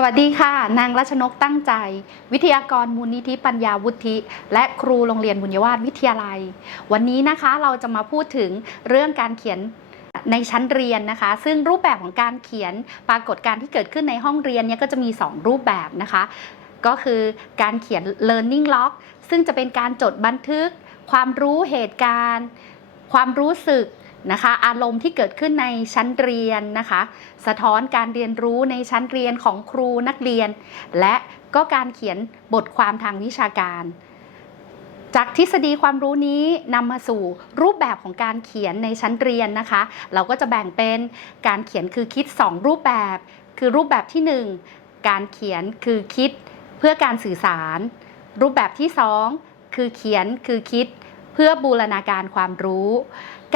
สวัสดีค่ะ นางรัชนกตั้งใจ วิทยากรมูลนิธิปัญญาวุฒิและครูโรงเรียนบุญยวาสวิทยาลัย วันนี้นะคะเราจะมาพูดถึงเรื่องการเขียนในชั้นเรียนนะคะ ซึ่งรูปแบบของการเขียนปรากฏการที่เกิดขึ้นในห้องเรียนเนี่ยก็จะมี 2 รูปแบบนะคะ ก็คือการเขียน learning log ซึ่งจะเป็นการจดบันทึก ความรู้เหตุการณ์ ความรู้สึก นะคะ อารมณ์ที่เกิดขึ้นในชั้นเรียนนะคะ สะท้อนการเรียนรู้ในชั้นเรียนของครูนักเรียน และก็การเขียนบทความทางวิชาการ จากทฤษฎีความรู้นี้นำมาสู่รูปแบบของการเขียนในชั้นเรียนนะคะ เราก็จะแบ่งเป็นการเขียนคือคิด 2 รูปแบบ คือรูปแบบที่ 1 การเขียนคือคิดเพื่อการสื่อสาร รูปแบบที่ 2 คือเขียนคือคิดเพื่อบูรณาการความรู้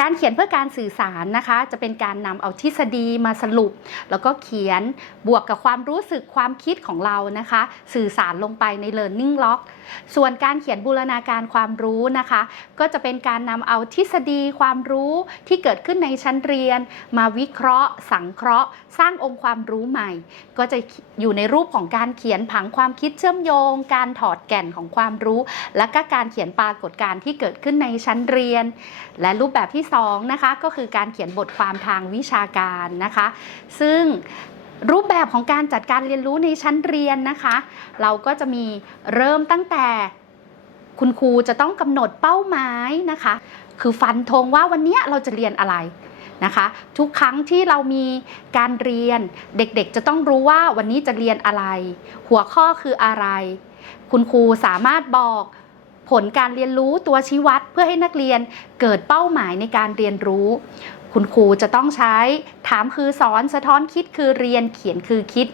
การเขียนเพื่อการสื่อสารนะคะ จะเป็นการนำเอาทฤษฎีมาสรุป แล้วก็เขียนบวกกับความรู้สึกความคิดของเรานะคะ สื่อสารลงไปใน learning log ส่วนการเขียนบูรณาการความรู้นะคะ ก็จะเป็นการนำเอาทฤษฎีความรู้ที่เกิดขึ้นในชั้นเรียน มาวิเคราะห์ สังเคราะห์ สร้างองค์ความรู้ใหม่ ก็จะอยู่ในรูปของการเขียนผังความคิดเชื่อมโยง การถอดแก่นของความรู้ และก็การเขียนปรากฏการณ์ที่เกิดขึ้นในชั้นเรียน และรูปแบบที่2นะคะก็คือการเขียนบทความทางวิชาการนะคะ ซึ่งรูปแบบของการจัดการเรียนรู้ในชั้นเรียนนะคะ เราก็จะมีเริ่มตั้งแต่คุณครูจะต้องกำหนดเป้าหมายนะคะ คือฟันธงว่าวันนี้เราจะเรียนอะไรนะคะ ทุกครั้งที่เรามีการเรียนเด็กๆ จะต้องรู้ว่าวันนี้จะเรียนอะไร หัวข้อคืออะไร คุณครูสามารถบอก ผลการเรียนรู้ตัวชี้วัดเพื่อให้นักเรียนเกิดเป้าหมายในการเรียนรู้ คุณครูจะต้องใช้ถามคือสอนสะท้อนคิดคือเรียนเขียนคือคิด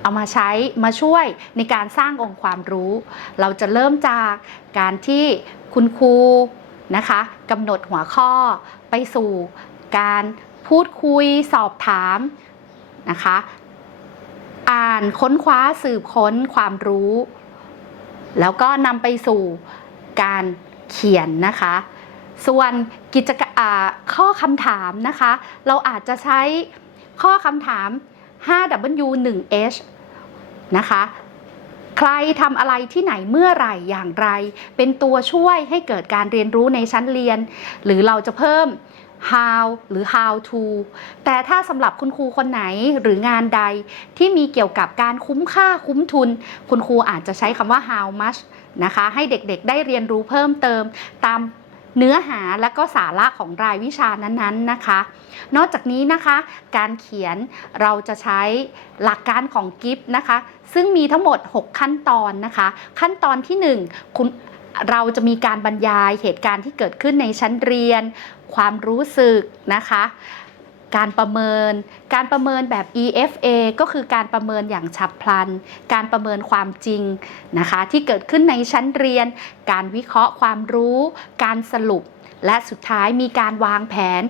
เอามาใช้มาช่วยในการสร้างองค์ความรู้ เราจะเริ่มจากการที่คุณครูนะคะกำหนดหัวข้อไปสู่การพูดคุยสอบถามนะคะ อ่านค้นคว้าสืบค้นความรู้ แล้วก็นำไปสู่ การเขียนนะคะ ส่วนกิจกรรมข้อคำถามนะคะ เราอาจจะใช้ข้อคำถาม 5W 1H นะคะใครทำอะไรที่ไหนเมื่อไหร่อย่างไร เป็นตัวช่วยให้เกิดการเรียนรู้ในชั้นเรียน หรือเราจะเพิ่ม how หรือ how to แต่ถ้าสำหรับคุณครูคนไหนหรืองานใดที่มีเกี่ยวกับการคุ้มค่าคุ้มทุน คุณครูอาจจะใช้คำว่า how much นะคะ ให้เด็กๆได้เรียนรู้เพิ่มเติมตามเนื้อหาและก็สาระของรายวิชานั้นๆนะคะ นอกจากนี้นะคะ การเขียนเราจะใช้หลักการของกิฟต์นะคะ ซึ่งมีทั้งหมด 6 ขั้นตอนนะคะ ขั้นตอนที่ 1 คุณเราจะมีการบรรยายเหตุการณ์ที่เกิดขึ้นในชั้นเรียน ความรู้สึกนะคะ การประเมิน การประเมินแบบ EFA ก็คือการประเมินอย่างฉับพลัน การประเมินความจริงนะคะ ที่เกิดขึ้นในชั้นเรียน การวิเคราะห์ความรู้ การสรุป และสุดท้ายมีการวางแผน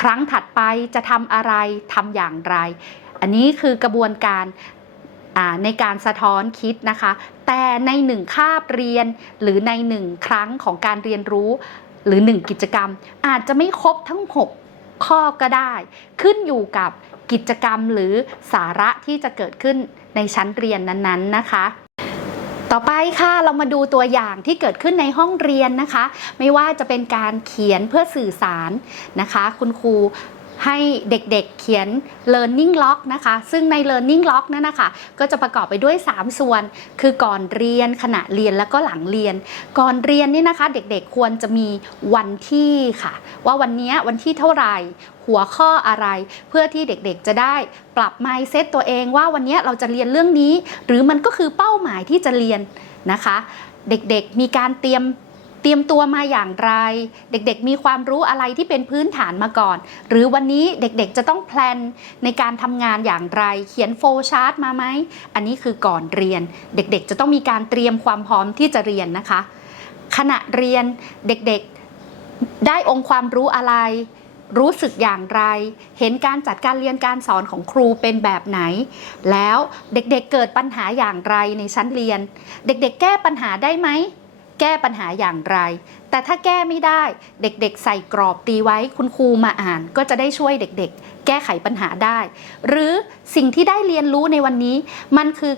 ครั้งถัดไปจะทำอะไรทำอย่างไร อันนี้คือกระบวนการในการสะท้อนคิดนะคะ แต่ในหนึ่งคาบเรียนหรือในหนึ่งครั้งของการเรียนรู้ หรือหนึ่งกิจกรรม อาจจะไม่ครบทั้ง 6 ข้อก็ได้ ขึ้นอยู่กับกิจกรรมหรือสาระที่จะเกิดขึ้นในชั้นเรียนนั้นๆนะคะต่อไปค่ะเรามาดูตัวอย่างที่เกิดขึ้นในห้องเรียนนะคะ ไม่ว่าจะเป็นการเขียนเพื่อสื่อสารนะคะ คุณครู ให้เด็กๆเขียน learning log นะคะ ซึ่งใน learning log นั่นนะคะ ก็จะประกอบไปด้วย 3 ส่วน คือก่อนเรียนขณะเรียนแล้วก็หลังเรียน ก่อนเรียนนี่นะคะ เด็กๆควรจะมีวันที่ค่ะ ว่าวันนี้วันที่เท่าไหร่หัวข้ออะไรเพื่อที่เด็กๆจะได้ปรับ mindset ตัวเองว่าวันนี้เราจะเรียนเรื่องนี้ หรือมันก็คือเป้าหมายที่จะเรียนนะคะ เด็กๆมีการเตรียม เตรียมตัวมาอย่างไร เด็กๆ มีความรู้อะไรที่เป็นพื้นฐานมาก่อน หรือวันนี้เด็กๆ จะต้องแพลนในการทำงานอย่างไร เขียนโฟล์ชาร์ตมาไหม อันนี้คือก่อนเรียน เด็กๆ จะต้องมีการเตรียมความพร้อมที่จะเรียนนะคะ ขณะเรียนเด็กๆ ได้องค์ความรู้อะไร รู้สึกอย่างไร เห็นการจัดการเรียนการสอนของครูเป็นแบบไหน แล้วเด็กๆ เกิดปัญหาอย่างไรในชั้นเรียน เด็กๆ แก้ปัญหาได้ไหม แก้ปัญหาอย่างไร แต่ถ้าแก้ไม่ได้เด็กๆ ใส่กรอบตีไว้คุณครูมาอ่าน ก็จะได้ช่วยเด็กๆ แก้ไขปัญหาได้ หรือสิ่งที่ได้เรียนรู้ในวันนี้ มันคือ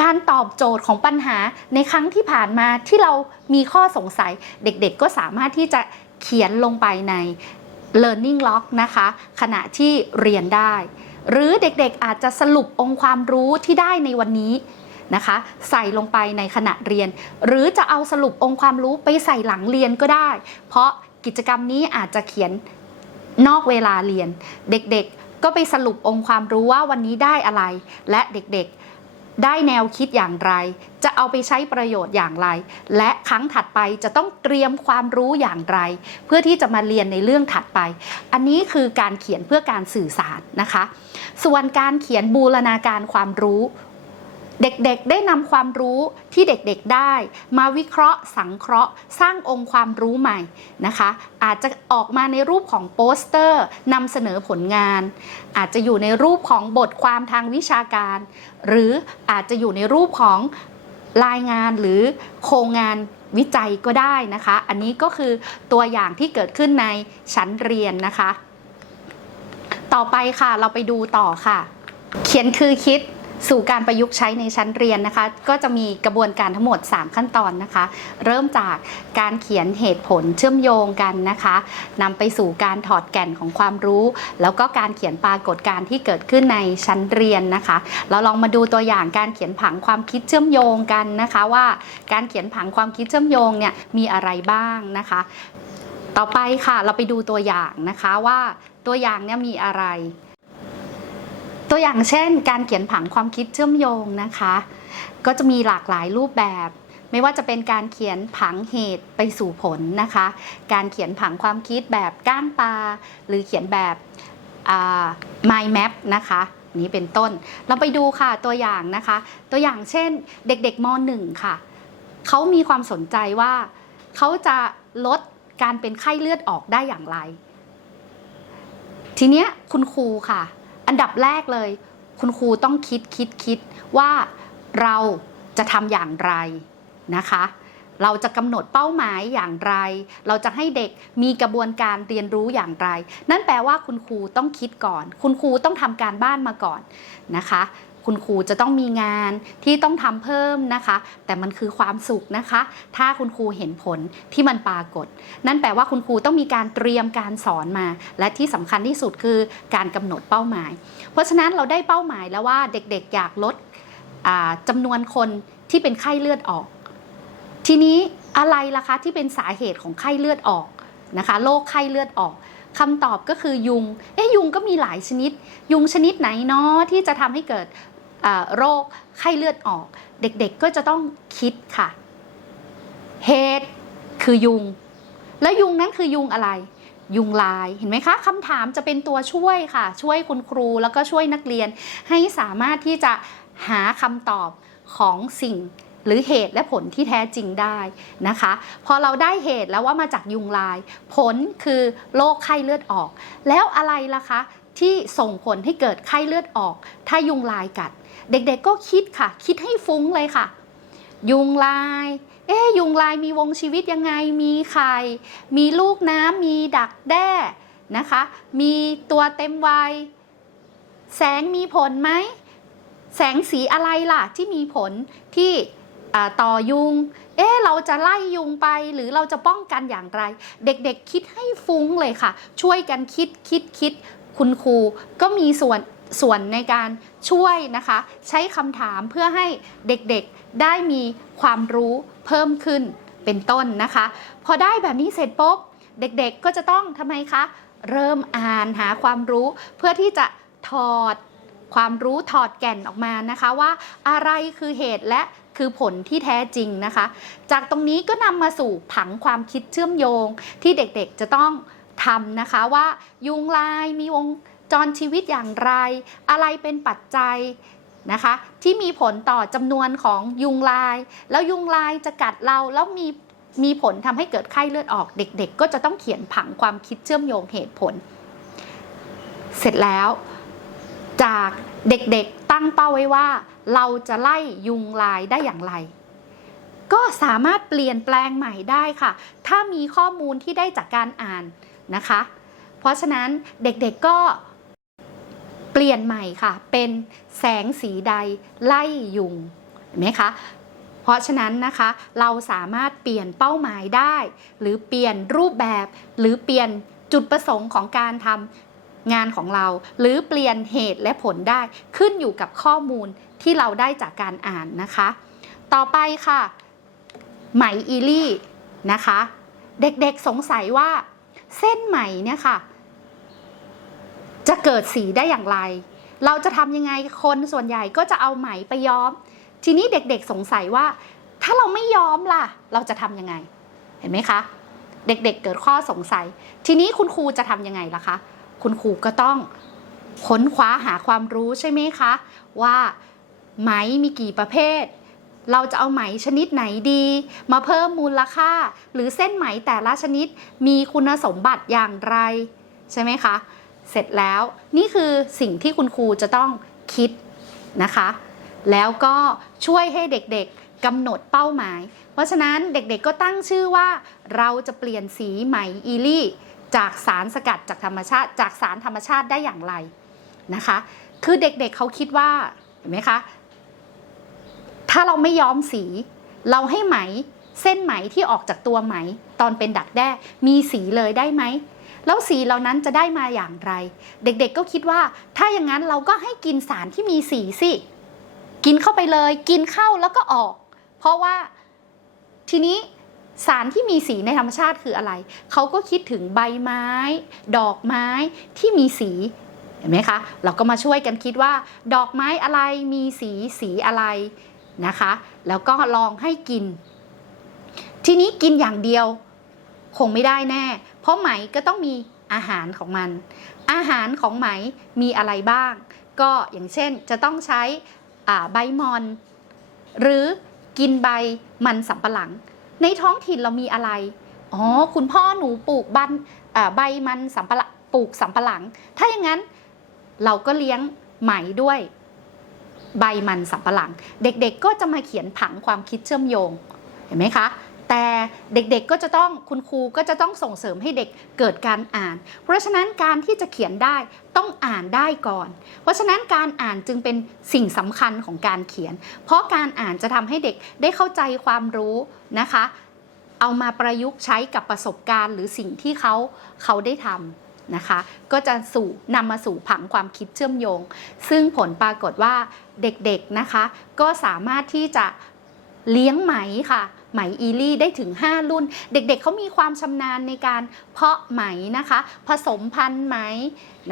การตอบโจทย์ของปัญหาในครั้งที่ผ่านมาที่เรามีข้อสงสัย เด็กๆ ก็สามารถที่จะเขียนลงไปใน learning log นะคะ ขณะที่เรียนได้ หรือเด็กๆอาจจะสรุปองค์ความรู้ที่ได้ในวันนี้ นะคะ ใส่ลงไปในขณะเรียน หรือจะเอาสรุปองค์ความรู้ไปใส่หลังเรียนก็ได้ เพราะกิจกรรมนี้อาจจะเขียนนอกเวลาเรียน เด็กๆก็ไปสรุปองค์ความรู้ว่าวันนี้ได้อะไร และเด็กๆได้แนวคิดอย่างไร จะเอาไปใช้ประโยชน์อย่างไร และครั้งถัดไปจะต้องเตรียมความรู้อย่างไร เพื่อที่จะมาเรียนในเรื่องถัดไป อันนี้คือการเขียนเพื่อการสื่อสารนะคะ ส่วนการเขียนบูรณาการความรู้ เด็กๆ ได้นำความรู้ที่เด็กๆได้ มาวิเคราะห์ สังเคราะห์ สร้างองค์ความรู้ใหม่นะคะ อาจจะออกมาในรูปของโปสเตอร์นำเสนอผลงาน อาจจะอยู่ในรูปของบทความทางวิชาการ หรืออาจจะอยู่ในรูปของรายงานหรือโครงงานวิจัยก็ได้นะคะ อันนี้ก็คือตัวอย่างที่เกิดขึ้นในชั้นเรียนนะคะ ต่อไปค่ะเราไปดูต่อค่ะ เขียนคือคิด สู่การประยุกต์ใช้ในชั้นเรียนนะคะ ก็จะมีกระบวนการทั้งหมด 3 ขั้นตอนนะคะ เริ่มจากการเขียนเหตุผลเชื่อมโยงกันนะคะนำไปสู่การถอดแก่นของความรู้ แล้วก็การเขียนปรากฏการณ์ที่เกิดขึ้นในชั้นเรียนนะคะ เราลองมาดูตัวอย่างการเขียนผังความคิดเชื่อมโยงกันนะคะว่าการเขียนผังความคิดเชื่อมโยงเนี่ยมีอะไรบ้างนะคะ ต่อไปค่ะเราไปดูตัวอย่างนะคะว่าตัวอย่างเนี่ยมีอะไร ตัวอย่างเช่น การเขียนผังความคิดเชื่อมโยงนะคะ ก็จะมีหลากหลายรูปแบบ ไม่ว่าจะเป็นการเขียนผังเหตุไปสู่ผลนะคะ การเขียนผังความคิดแบบก้างปลาหรือเขียนแบบ mind map นะคะนี้เป็นต้น เราไปดูค่ะตัวอย่างนะคะ ตัวอย่างเช่นเด็กๆม .1 ค่ะ เขามีความสนใจว่าเขาจะลดการเป็นไข้เลือดออกได้อย่างไร ทีเนี้ยคุณครูค่ะ อันดับแรกเลย คุณครูต้องคิดคิดคิดว่าเราจะทำอย่างไรนะคะ เราจะกำหนดเป้าหมายอย่างไร เราจะให้เด็กมีกระบวนการเรียนรู้อย่างไร นั่นแปลว่าคุณครูต้องคิดก่อน คุณครูต้องทำการบ้านมาก่อนนะคะ คุณครูจะต้องมีงานที่ต้องทำเพิ่มนะคะ แต่มันคือความสุขนะคะ ถ้าคุณครูเห็นผลที่มันปรากฏ นั่นแปลว่าคุณครูต้องมีการเตรียมการสอนมา และที่สำคัญที่สุดคือการกำหนดเป้าหมาย เพราะฉะนั้นเราได้เป้าหมายแล้วว่าเด็กๆอยากลดจำนวนคนที่เป็นไข้เลือดออก ทีนี้อะไรล่ะคะที่เป็นสาเหตุของไข้เลือดออกนะคะโรคไข้เลือดออกคำตอบก็คือยุง เอ๊ยยุงก็มีหลายชนิด ยุงชนิดไหนเนาะที่จะทำให้เกิด โรคไข้เลือดออก เด็กๆก็จะต้องคิดค่ะเหตุคือยุง แล้วยุงนั้นคือยุงอะไร ยุงลายเห็นไหมคะคำถามจะเป็นตัวช่วยค่ะ ช่วยคุณครูแล้วก็ช่วยนักเรียน ให้สามารถที่จะหาคำตอบของสิ่งหรือเหตุและผลที่แท้จริงได้นะคะ พอเราได้เหตุแล้วว่ามาจากยุงลาย ผลคือโรคไข้เลือดออก แล้วอะไรล่ะคะ ที่ส่งผลให้เกิดไข้เลือดออก ถ้ายุงลายกัด เด็กๆก็คิดค่ะ คิดให้ฟุ้งเลยค่ะ ยุงลาย เอ๊ยุงลายมีวงชีวิตยังไง มีไข่ มีลูกน้ำ มีดักแด้นะคะ มีตัวเต็มวัย แสงมีผลไหม แสงสีอะไรล่ะที่มีผลที่ต่อยุง เอ๊เราจะไล่ยุงไปหรือเราจะป้องกันอย่างไร เด็กๆคิดให้ฟุ้งเลยค่ะ ช่วยกันคิดคิดคิด คุณครูก็มีส่วน ส่วนในการช่วยนะคะ ใช้คำถามเพื่อให้เด็กๆได้มีความรู้เพิ่มขึ้นเป็นต้นนะคะ พอได้แบบนี้เสร็จปุ๊บเด็กๆก็จะต้องทำไมคะเริ่มอ่านหาความรู้เพื่อที่จะถอดความรู้ถอดแก่นออกมานะคะว่าอะไรคือเหตุและคือผลที่แท้จริงนะคะ จากตรงนี้ก็นำมาสู่ผังความคิดเชื่อมโยงที่เด็กๆจะต้องทำนะคะว่ายุงลายมีวง จรชีวิตอย่างไร อะไรเป็นปัจจัยนะคะ ที่มีผลต่อจำนวนของยุงลาย แล้วยุงลายจะกัดเราแล้วมีมีผลทำให้เกิดไข้เลือดออกเด็ก ๆ ก็จะต้องเขียนผังความคิดเชื่อมโยงเหตุผล เสร็จแล้วจากเด็กๆตั้งเป้าไว้ว่า เราจะไล่ยุงลายได้อย่างไร ก็สามารถเปลี่ยนแปลงใหม่ได้ค่ะ ถ้ามีข้อมูลที่ได้จากการอ่านนะคะ เพราะฉะนั้นเด็กๆก็ เปลี่ยนใหม่ค่ะ เป็นแสงสีใดไล่ยุงเห็นไหมคะเพราะฉะนั้นนะคะเราสามารถเปลี่ยนเป้าหมายได้ หรือเปลี่ยนรูปแบบ หรือเปลี่ยนจุดประสงค์ของการทำงานของเรา หรือเปลี่ยนเหตุและผลได้ขึ้นอยู่กับข้อมูลที่เราได้จากการอ่านนะคะ ต่อไปค่ะ ไหมอีลี่นะคะ เด็กๆสงสัยว่า เส้นไหมเนี่ยค่ะ จะเกิดสีได้อย่างไร เราจะทำยังไงคนส่วนใหญ่ก็จะเอาไหมไปย้อม ทีนี้เด็กๆสงสัยว่า ถ้าเราไม่ย้อมล่ะ เราจะทำยังไง เห็นไหมคะ เด็กๆเกิดข้อสงสัย ทีนี้คุณครูจะทำยังไงล่ะคะ คุณครูก็ต้องค้นคว้าหาความรู้ใช่ไหมคะ ว่าไหมมีกี่ประเภท เราจะเอาไหมชนิดไหนดี มาเพิ่มมูลค่า หรือเส้นไหมแต่ละชนิดมีคุณสมบัติอย่างไร ใช่ไหมคะ เสร็จแล้วนี่คือสิ่งที่คุณครูจะต้องคิดนะคะ แล้วก็ช่วยให้เด็กๆกำหนดเป้าหมาย เพราะฉะนั้นเด็กๆก็ตั้งชื่อว่าเราจะเปลี่ยนสีไหมอีลี่ จากสารสกัดจากธรรมชาติ จากสารธรรมชาติได้อย่างไรนะคะ คือเด็กๆเเขาคิดว่าเห็นไหมคะถ้าเราไม่ย้อมสี เราให้ไหมเส้นไหมที่ออกจากตัวไหม ตอนเป็นดักแด้มีสีเลยได้ไหม แล้วสีเหล่านั้นจะได้มาอย่างไร เด็กๆก็คิดว่า ถ้าอย่างนั้นเราก็ให้กินสารที่มีสีสิ กินเข้าไปเลย กินเข้าแล้วก็ออก เพราะว่าทีนี้สารที่มีสีในธรรมชาติคืออะไร เขาก็คิดถึงใบไม้ ดอกไม้ที่มีสีเห็นไหมคะ เราก็มาช่วยกันคิดว่า ดอกไม้อะไรมีสีสีอะไรนะคะ แล้วก็ลองให้กิน ทีนี้กินอย่างเดียว คงไม่ได้แน่ เพราะไหมก็ต้องมีอาหารของมัน อาหารของไหมมีอะไรบ้าง ก็อย่างเช่นจะต้องใช้ใบมอน หรือกินใบมันสำปะหลัง ในท้องถิ่นเรามีอะไร อ๋อ คุณพ่อหนูปลูกบันใบมันสำปะปลูกสำปะหลัง ถ้าอย่างนั้นเราก็เลี้ยงไหมด้วยใบมันสำปะหลัง เด็กๆก็จะมาเขียนผังความคิดเชื่อมโยง เห็นไหมคะ แต่เด็กๆก็จะต้องคุณครูก็จะต้องส่งเสริมให้เด็กเกิดการอ่าน เพราะฉะนั้นการที่จะเขียนได้ต้องอ่านได้ก่อน เพราะฉะนั้นการอ่านจึงเป็นสิ่งสำคัญของการเขียน เพราะการอ่านจะทำให้เด็กได้เข้าใจความรู้นะคะ เอามาประยุกต์ใช้กับประสบการณ์ หรือสิ่งที่เขาเขาได้ทำนะคะ ก็จะสู่นำมาสู่ผังความคิดเชื่อมโยง ซึ่งผลปรากฏว่าเด็กๆนะคะ ก็สามารถที่จะเลี้ยงไหมค่ะ ไหมอีลี่ได้ถึง 5 รุ่น เด็กๆเเขามีความชำนาญในการเพาะไหมนะคะ ผสมพันธุ์ไหม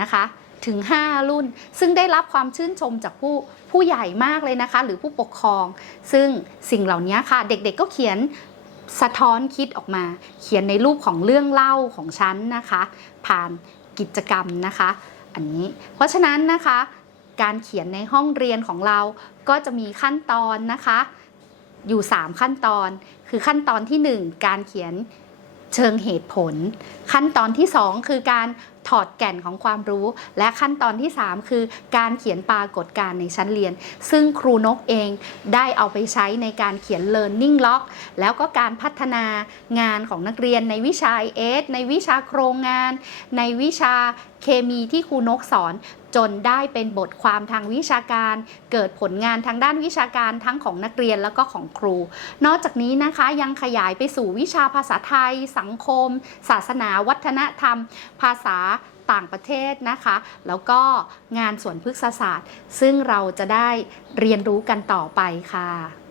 นะคะถึง 5 รุ่น ซึ่งได้รับความชื่นชมจากผู้ผู้ใหญ่มากเลยนะคะ หรือผู้ปกครอง ซึ่งสิ่งเหล่านี้ค่ะ เด็กๆก็เขียนสะท้อนคิดออกมา เขียนในรูปของเรื่องเล่าของฉันนะคะ ผ่านกิจกรรมนะคะ อันนี้เพราะฉะนั้นนะคะ การเขียนในห้องเรียนของเราก็จะมีขั้นตอนนะคะ อยู่ 3 ขั้นตอน คือขั้นตอนทีหนึ่1 การเขียนเชิงเหตุผล ขั้นตอนที่ 2 คือการถอดแก่นของความรู้ และขั้นตอนที่ 3 คือการเขียนปรากฏการในชั้นเรียน ซึ่งครูนกเองได้เอาไปใช้ในการเขียน learning log แล้วก็การพัฒนางานของนักเรียนในวิชาเอสในวิชาโครงงาน ในวิชาเคมีที่ครูนกสอน จนได้เป็นบทความทางวิชาการ เกิดผลงานทางด้านวิชาการทั้งของนักเรียนแล้วก็ของครู นอกจากนี้นะคะยังขยายไปสู่วิชาภาษาไทย สังคม ศาสนาวัฒนธรรม ภาษาต่างประเทศนะคะ แล้วก็งานสวนพฤกษศาสตร์ ซึ่งเราจะได้เรียนรู้กันต่อไปค่ะ